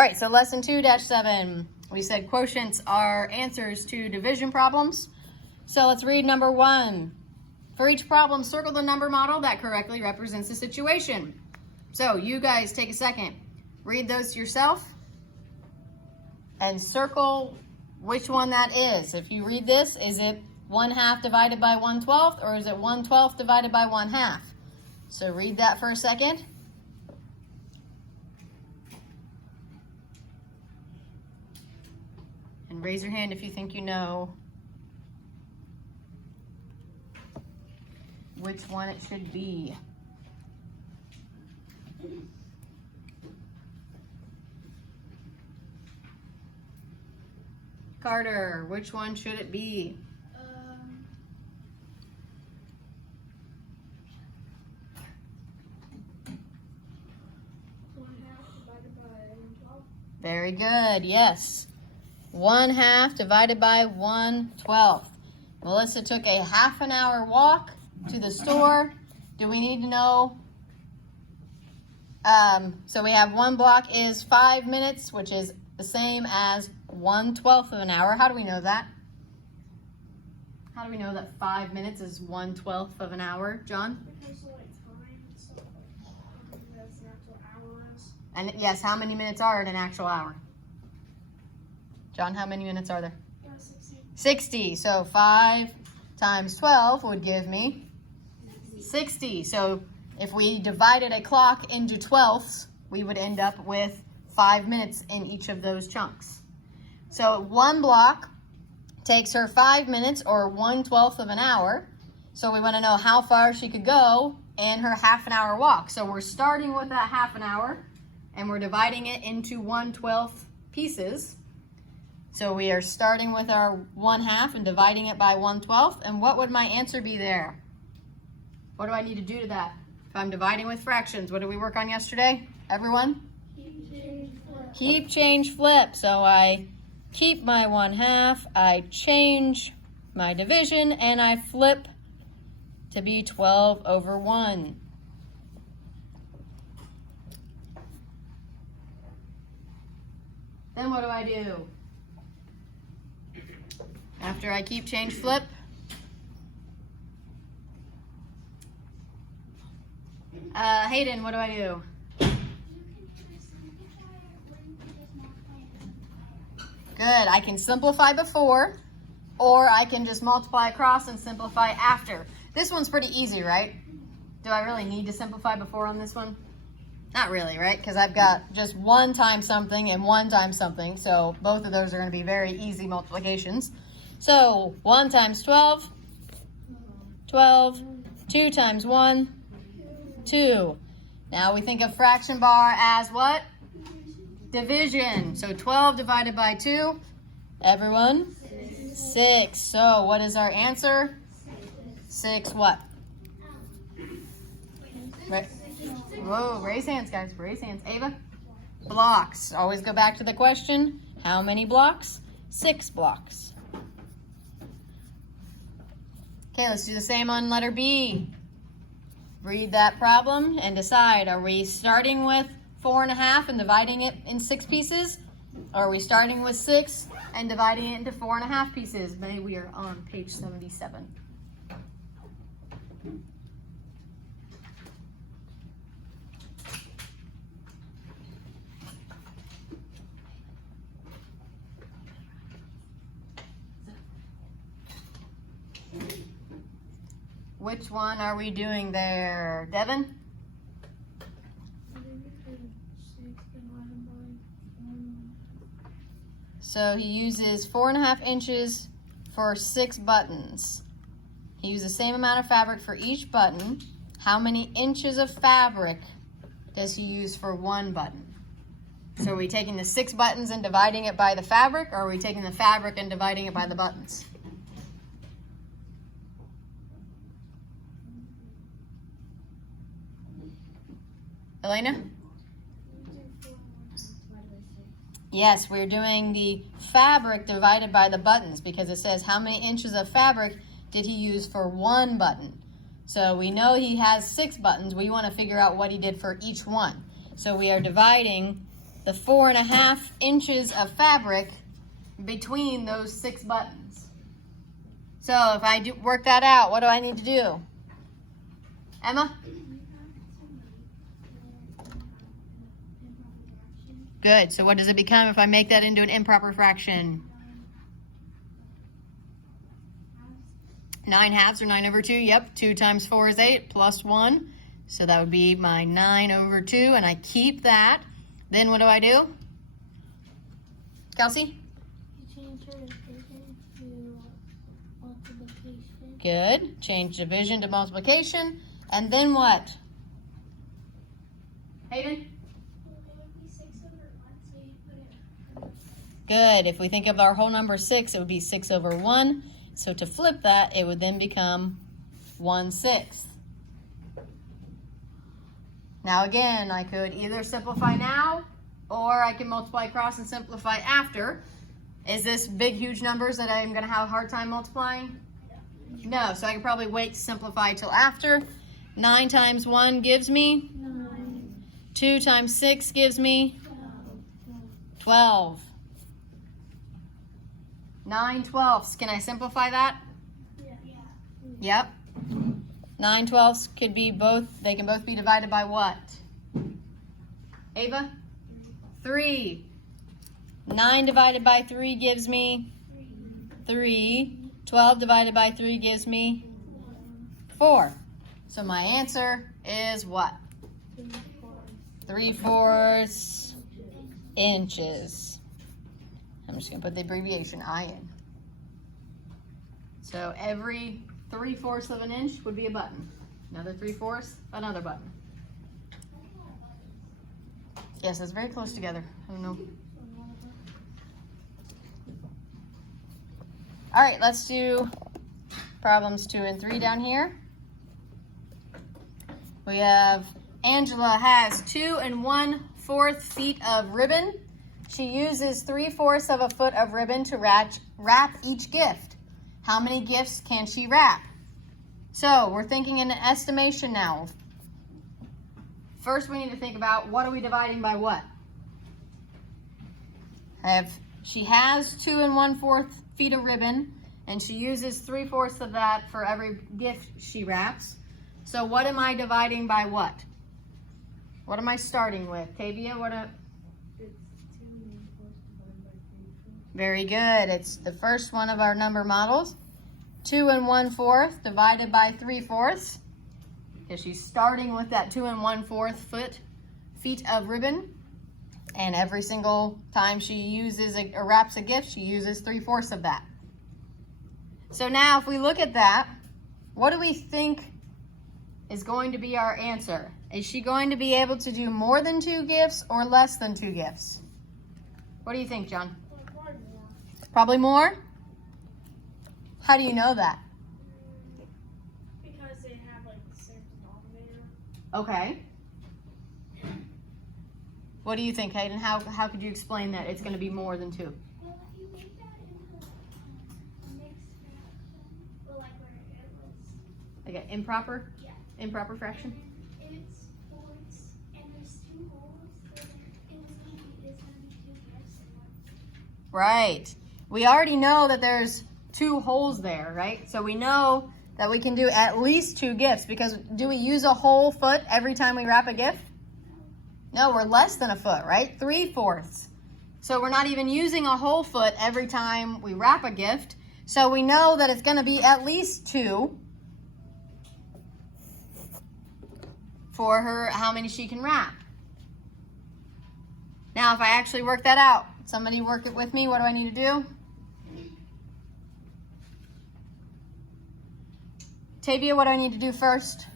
All right, so lesson 2-7. We said quotients are answers to division problems. So let's read number 1. For each problem, circle the number model that correctly represents the situation. So you guys take a second, read those yourself, and circle which one that is. If you read this, is it 1/2 divided by 1/12, or is it 1/12 divided by 1/2? So read that for a second. And raise your hand if you think you know which one it should be. Carter, which one should it be? 1/2 divided by 1/12. Very good, yes. 1/2 divided by 1/12. Melissa took a half an hour walk to the store. Do we need to know? So we have 1 block is 5 minutes, which is the same as 1/12 of an hour. How do we know that? How do we know that 5 minutes is 1/12 of an hour, John? Because like time, so that's the actual hours. And yes, how many minutes are in an actual hour? John, how many minutes are there? 60. 60. So 5 times 12 would give me 60. So if we divided a clock into 12ths, we would end up with 5 minutes in each of those chunks. So 1 block takes her 5 minutes, or 1/12 of an hour. So we want to know how far she could go in her half an hour walk. So we're starting with that half an hour, and we're dividing it into 1/12 pieces. So we are starting with our 1/2 and dividing it by 1/12. And what would my answer be there? What do I need to do to that? If I'm dividing with fractions, what did we work on yesterday? Everyone? Keep, change, flip. So I keep my 1/2, I change my division, and I flip to be 12/1. Then what do I do? After I keep, change, flip, Hayden, what do I do? Good, I can simplify before, or I can just multiply across and simplify after. This one's pretty easy, right? Do I really need to simplify before on this one? Not really, right? Because I've got just 1 times something and 1 times something, so both of those are going to be very easy multiplications. So 1 times 12, 12, 2 times 1, 2. Now we think of fraction bar as what? Division. So 12 divided by 2, everyone? 6. So what is our answer? 6 what? Whoa, raise hands, guys. Raise hands. Ava? Blocks. Always go back to the question. How many blocks? 6 blocks. Okay, let's do the same on letter B. Read that problem and decide, are we starting with 4.5 and dividing it in 6 pieces? Or are we starting with 6 and dividing it into 4.5 pieces? Maybe we are on page 77. Which one are we doing there? Devin? So he uses 4.5 inches for 6 buttons. He used the same amount of fabric for each button. How many inches of fabric does he use for 1 button? So are we taking the 6 buttons and dividing it by the fabric, or are we taking the fabric and dividing it by the buttons? Elena? Yes, we're doing the fabric divided by the buttons because it says how many inches of fabric did he use for 1 button. So we know he has 6 buttons. We want to figure out what he did for each one. So we are dividing the 4.5 inches of fabric between those 6 buttons. So if I do work that out, what do I need to do? Emma? Good. So what does it become if I make that into an improper fraction? 9 halves or 9 over 2. Yep. 2 times 4 is 8 plus 1. So that would be my 9 over 2. And I keep that. Then what do? Kelsey? You change your division to multiplication. Good. Change division to multiplication. And then what? Hayden? It would be 6 over 1, so you put it. Good. If we think of our whole number 6, it would be 6 over 1. So to flip that, it would then become 1/6. Now again, I could either simplify now, or I can multiply across and simplify after. Is this big, huge numbers that I'm going to have a hard time multiplying? No, so I can probably wait to simplify till after. 9 times 1 gives me? 9. 2 times 6 gives me? 12. 9/12. Can I simplify that? Yeah. Yep. 9/12 could be both, they can both be divided by what? Ava? 3. 9 divided by 3 gives me 3. 12 divided by 3 gives me 4. So my answer is what? 3/4 inches. I'm just going to put the abbreviation I in. So every 3/4 of an inch would be a button. Another 3/4, another button. Yes, that's very close together. I don't know. All right, let's do problems 2 and 3 down here. We have Angela has 2 1/4 feet of ribbon. She uses 3/4 of a foot of ribbon to wrap each gift. How many gifts can she wrap? So we're thinking in an estimation now. First, we need to think about what are we dividing by what? She has 2 1/4 feet of ribbon, and she uses 3/4 of that for every gift she wraps. So what am I dividing by what? What am I starting with? Tavia, Very good. It's the first one of our number models. 2 1/4 divided by 3/4. Because she's starting with that 2 1/4 feet of ribbon. And every single time she uses or wraps a gift, she uses 3/4 of that. So now if we look at that, what do we think is going to be our answer? Is she going to be able to do more than 2 gifts or less than 2 gifts? What do you think, John? Probably more? How do you know that? Because they have like the same denominator. Okay. What do you think, Hayden? How could you explain that it's going to be more than 2? Well, if you make that into a mixed fraction, well, like where it was, Like an improper? yeah. Improper fraction? And it's fourths, and there's 2 holes, then it's gonna be 2 gifts and 1. Right. We already know that there's 2 holes there, right? So we know that we can do at least 2 gifts because do we use a whole foot every time we wrap a gift? No, we're less than a foot, right? 3/4. So we're not even using a whole foot every time we wrap a gift. So we know that it's going to be at least 2 for her, how many she can wrap. Now, if I actually work that out, somebody work it with me, what do I need to do? Tavia, what do I need to do first?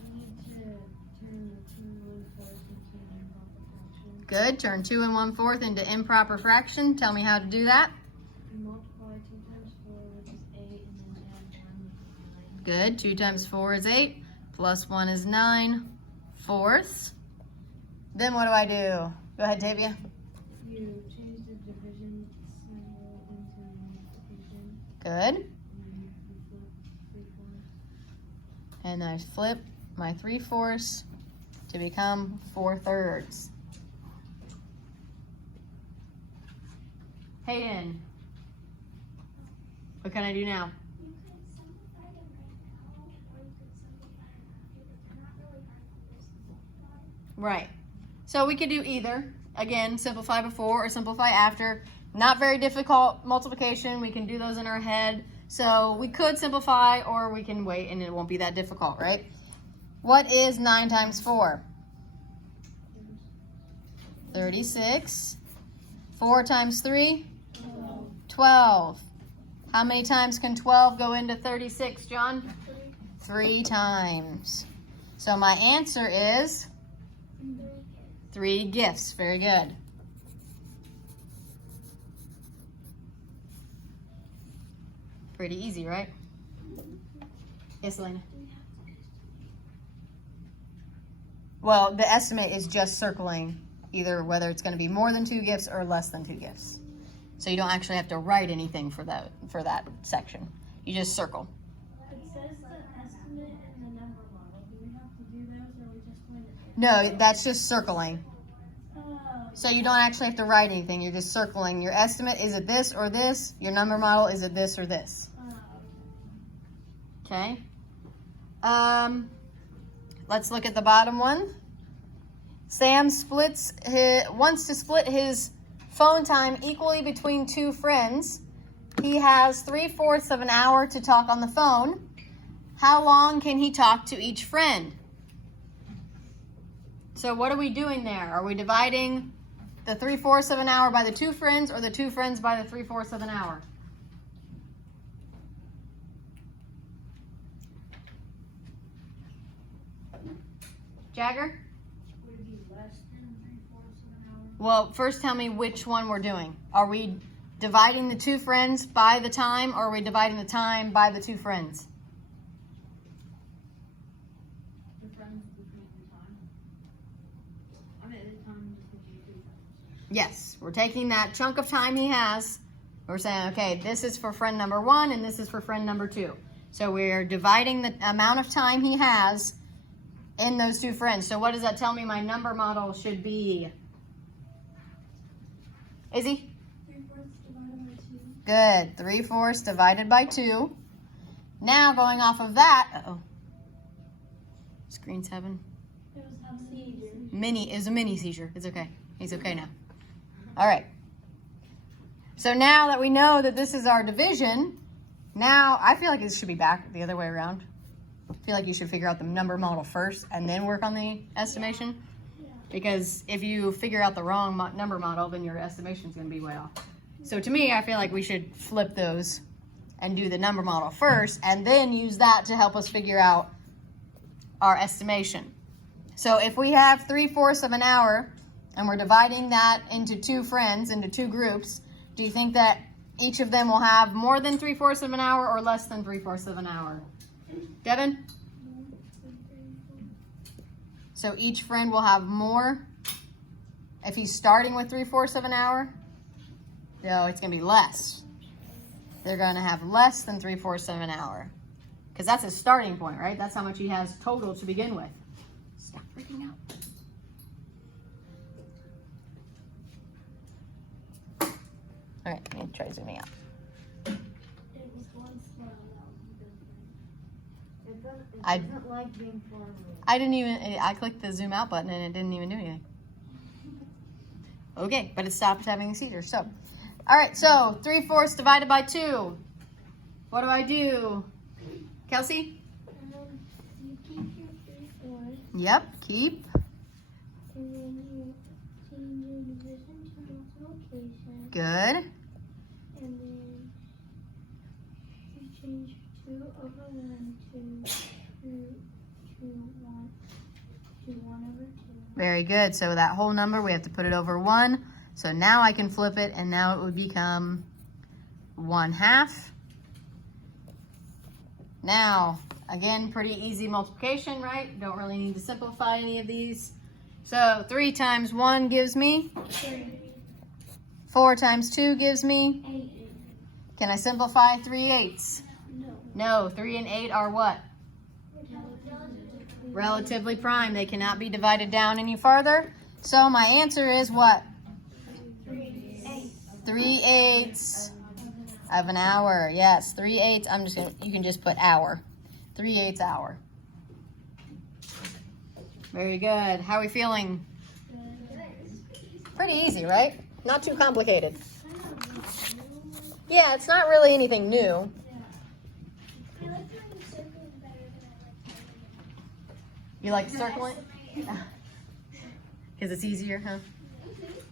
Good. Turn 2 1/4 into improper fraction. Tell me how to do that. Multiply 2 times 4, which is 8, and then add 1, 9. Good. 2 times 4 is 8. Plus 1 is 9/4. Then what do I do? Go ahead, Tavia. You change the division symbol into multiplication, Good. and you flip 3/4. And I flip my 3/4 to become 4/3. Hayden, what can I do now? You could simplify them right now, or you could simplify them after, but they're not really hard to simplify. Right. So we could do either. Again, simplify before or simplify after. Not very difficult multiplication. We can do those in our head. So we could simplify or we can wait and it won't be that difficult, right? What is 9 times 4? 36. 4 times 3? 12. How many times can 12 go into 36, John? 3 times. So my answer is 3 gifts. Very good. Pretty easy, right? Yes, Elena. Well, the estimate is just circling either whether it's going to be more than 2 gifts or less than 2 gifts. So you don't actually have to write anything for that section. You just circle. It says the estimate and the number model. Do we have to do those, or are we just going to? No, that's just circling. Oh, So you don't actually have to write anything. You're just circling. Your estimate, is it this or this? Your number model, is it this or this? Okay. Let's look at the bottom one. Sam wants to split his phone time equally between 2 friends. He has 3/4 of an hour to talk on the phone. How long can he talk to each friend? So what are we doing there? Are we dividing the 3/4 of an hour by the 2 friends or the 2 friends by the 3/4 of an hour? Jagger? would it be less than 3/4 of an hour? Well, first tell me which one we're doing. Are we dividing the 2 friends by the time, or are we dividing the time by the 2 friends? The friends between the time. I mean, the time just between 2 friends. Yes, we're taking that chunk of time he has. We're saying, okay, this is for friend number 1 and this is for friend number 2. So we're dividing the amount of time he has in those 2 friends. So what does that tell me my number model should be? Izzy? 3/4 divided by 2. Good. 3/4 divided by 2. Now going off of that, uh-oh. Screen's having It was how seizure. it was a mini seizure. It's okay. He's okay now. All right. So now that we know that this is our division, now I feel like it should be back the other way around. I feel like you should figure out the number model first and then work on the estimation. Yeah. Because if you figure out the wrong number model, then your estimation is going to be way off. So to me, I feel like we should flip those and do the number model first and then use that to help us figure out our estimation. So if we have 3/4 of an hour and we're dividing that into 2 friends, into 2 groups, do you think that each of them will have more than 3/4 of an hour or less than 3/4 of an hour? Devin? So each friend will have more if he's starting with 3/4 of an hour? No, it's going to be less. They're going to have less than 3/4 of an hour. Because that's his starting point, right? That's how much he has total to begin with. Stop freaking out. All right, let me try zooming out. It was one slow, that was different. It I- doesn't like being forward. I clicked the zoom out button and it didn't even do anything. Okay, but it stopped having a seizure. So, all right, so 3/4 divided by 2. What do I do? Kelsey? You keep your 3/4, Yep, keep. and then you change your division to multiplication, Good. and then you change 2/1 to 1/2. Very good. So that whole number, we have to put it over 1. So now I can flip it, and now it would become 1/2. Now, again, pretty easy multiplication, right? Don't really need to simplify any of these. So 3 times 1 gives me, 3, 4 times 2 gives me, 8, can I simplify 3/8? no. No, 3 and 8 are what? Relatively prime. They cannot be divided down any farther. So my answer is what? 8. 3/8 of an hour. Yes, 3/8. You can just put hour. 3/8 hour. Very good. How are we feeling? Pretty easy, right? Not too complicated. Yeah, it's not really anything new. I like doing circling better than I like typing. You like circling? Because it's easier, huh?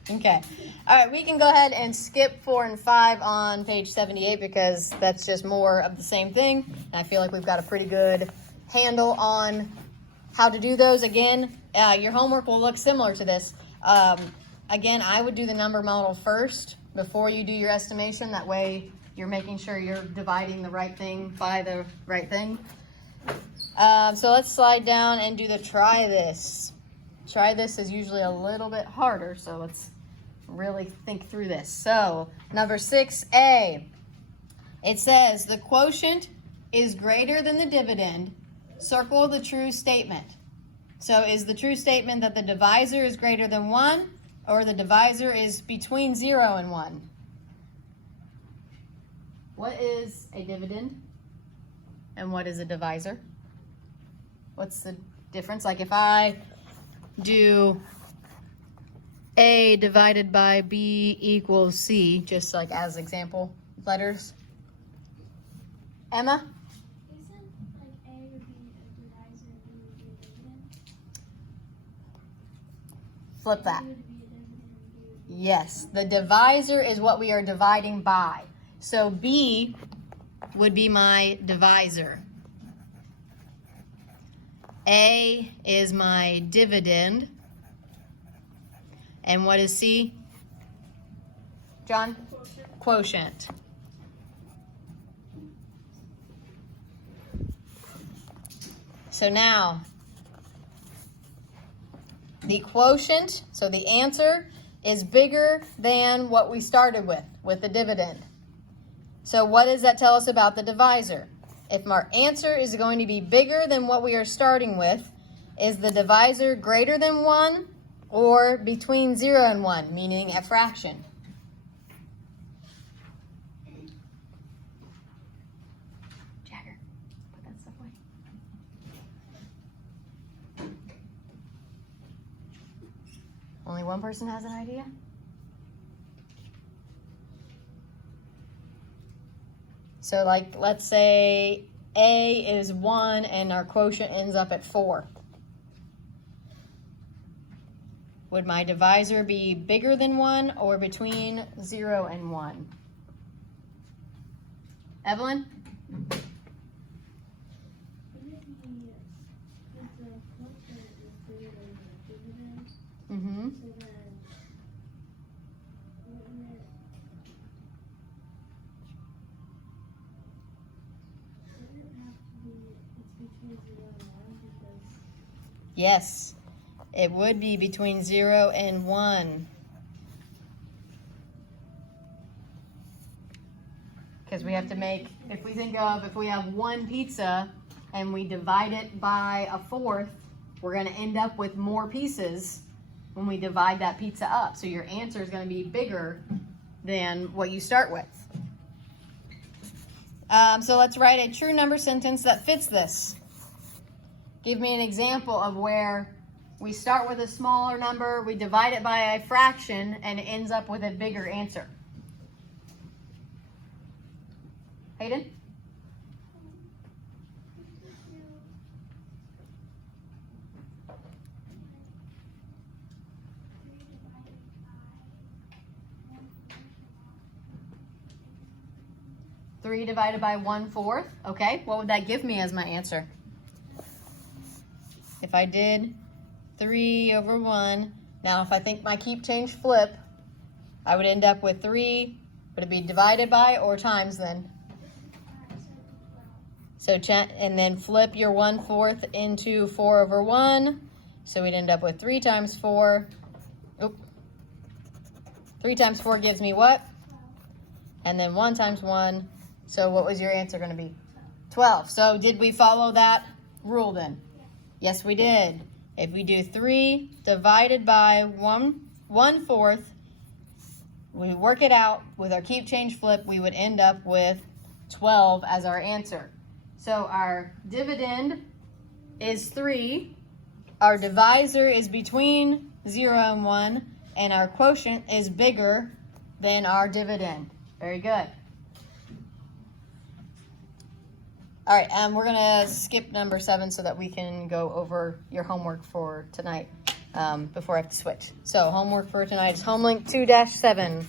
Okay. All right, we can go ahead and skip 4 and 5 on page 78 because that's just more of the same thing. And I feel like we've got a pretty good handle on how to do those. Again, your homework will look similar to this. Again, I would do the number model first before you do your estimation. That way you're making sure you're dividing the right thing by the right thing. So let's slide down and do the try this. Try this is usually a little bit harder, so let's really think through this. So number 6A, it says the quotient is greater than the dividend. Circle the true statement. So is the true statement that the divisor is greater than 1 or the divisor is between 0 and 1? What is a dividend and what is a divisor? What's the difference? Like if I do A divided by B equals C, just like as example letters. Emma? Isn't like A would be a divisor and B would be a dividend? Flip that. A would be a dividend and B would be Yes, the divisor is what we are dividing by. So B would be my divisor. A is my dividend. And what is C? John? Quotient. So now, the quotient, so the answer is bigger than what we started with the dividend. So what does that tell us about the divisor? If our answer is going to be bigger than what we are starting with, is the divisor greater than 1 or between 0 and 1, meaning a fraction? Jagger, put that stuff away. Only one person has an idea? So like, let's say A is 1 and our quotient ends up at 4. Would my divisor be bigger than 1 or between 0 and 1? Evelyn? Wouldn't it be if the quotient is bigger than the dividend? Mm-hmm. So then, wouldn't it have to be, it's between 0 and 1 because Yes, it would be between 0 and 1. Because we have to make, if we have one pizza and we divide it by a fourth, we're going to end up with more pieces when we divide that pizza up. So your answer is going to be bigger than what you start with. So let's write a true number sentence that fits this. Give me an example of where we start with a smaller number, we divide it by a fraction, and it ends up with a bigger answer. Hayden? Three divided by 1/4. Okay, what would that give me as my answer? If I did 3 over 1, now if I think my keep, change, flip, I would end up with 3. Would it be divided by or times then? So and then flip your 1/4 into 4 over 1. So we'd end up with 3 times 4. Oop. 3 times 4 gives me what? And then 1 times 1. So what was your answer going to be? 12. So did we follow that rule then? Yes, we did. If we do 3 divided by 1/4, we work it out with our keep, change, flip, we would end up with 12 as our answer. So our dividend is 3. Our divisor is between 0 and 1. And our quotient is bigger than our dividend. Very good. All right, we're going to skip number 7 so that we can go over your homework for tonight before I have to switch. So homework for tonight is HomeLink 2-7.